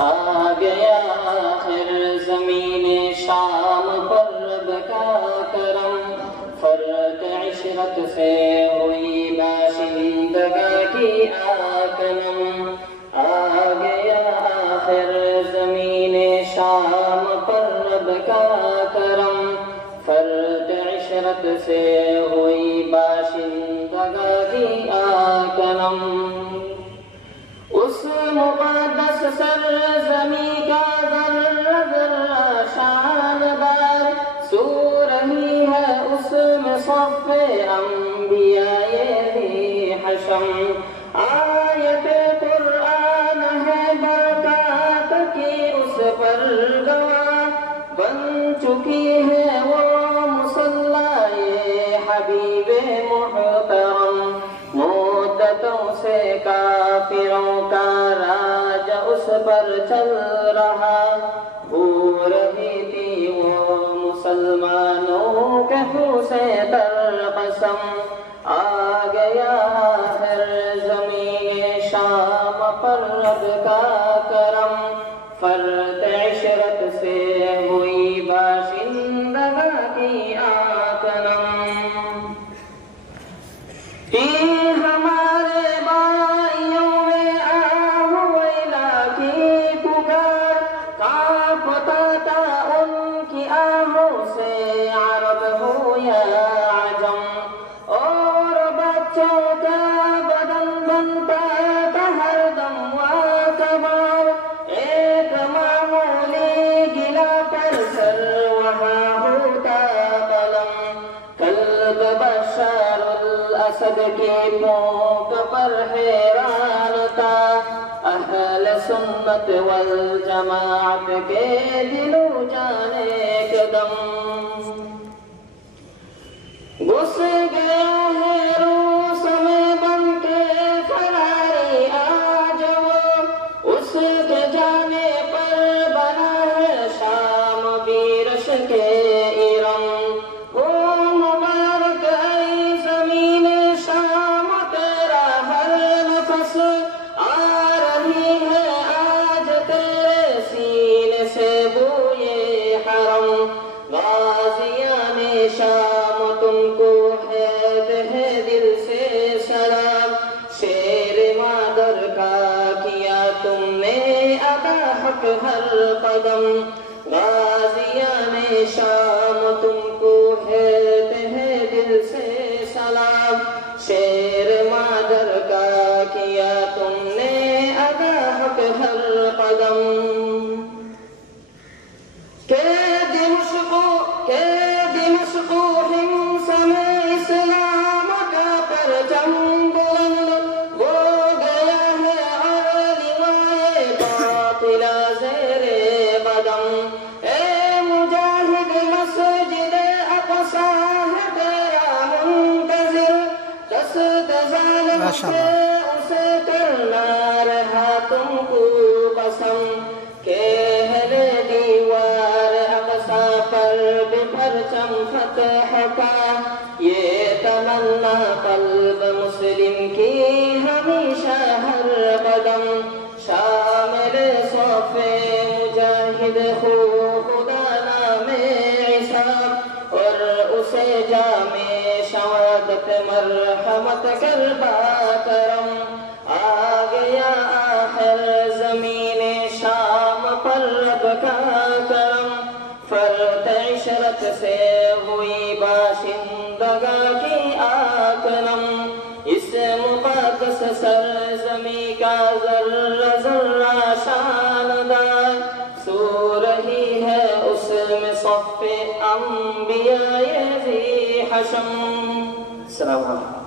آ گیا آخر زمین شام پر رب کا کرم، فرق عشرت سے ہوئی باشندگی آکنم۔ آ گیا آخر زمین شام پر رب کا کرم، فرق عشرت سے ہوئی باشندگی آکنم۔ اس مقدس سرزمین کا ذرہ ذرہ شان دار، سو رہی ہے اس میں صف انبیاء ذی حشم۔ آیت قرآن ہے برکات کی اس پر گواہ، بن چکی ہے وہ مصلی حبیب محترم۔ مدتوں سے کافروں کا راج اس پر چل رہا، ہو رہی تھی وہ مسلمانوں کے خون سے در قسم۔ آ گیا آخر زمین شام پر رب کا کرم، فرق عشرت سے ہوئی باشندگی آکنم۔ ہمارے بھائیوں میں آہ ویلا کی پکار، کانپتا تھا ان کی آہوں سے عرب ہو یا عجم، اور بچوں کا بدن بنتا تھا ہر دم واکبار، ایک معمولی گلا پر سر وہاں ہوتا قلم، قلب بشار الاسد کی پونک پر حیران تھا، اہل سنت والجماعت کے دلو جانے کے دم۔ گھس گیا ہے روس میں بن کے فراری آج وہ، اس کے جانے پر بنا ہے شام بیرش کے ارم۔ ہو مبارک اے زمین شام تیرا ہر نفس، آ رہی ہے آج تیرے سینے سے بوئے حرم۔ غازیان شام تم کو ہے دل سے سلام، شیر مادر کا کیا تم نے ادا حق ہر قدم۔ غازیان شام تم کو ہے دل سے سلام، شیر مادر کا کیا تم نے ادا حق ہر قدم۔ کہ دمشق و حمص میں اسلام کا پرچم بلند ہو گیا ہے، علوائے باطلا زیر قدم۔ اے مجاہد مسجد اقصی ہے تیرا منتظر، دست ظالم سے اسے کرنا رہا تم کو قسم، کہ اہل دیوار اقصی پر بھی پرچم فتح کا، یہ تمنا قلب مسلم کی ہمیشہ ہر قدم۔ شامل صف مجاہد خو خدا نام عصام، اور اسے جام شہادت مرحمت کربا کرم۔ آ گیا آخر زمین شام پر رب کا کرم، فرق عشرت سے ہوئی باشندگی آکنم۔ اس مقدس سرزمین کا ذرہ ذرہ شاندار، سو رہی ہے اس میں صف انبیاء ذی حشم۔ السلام علیکم۔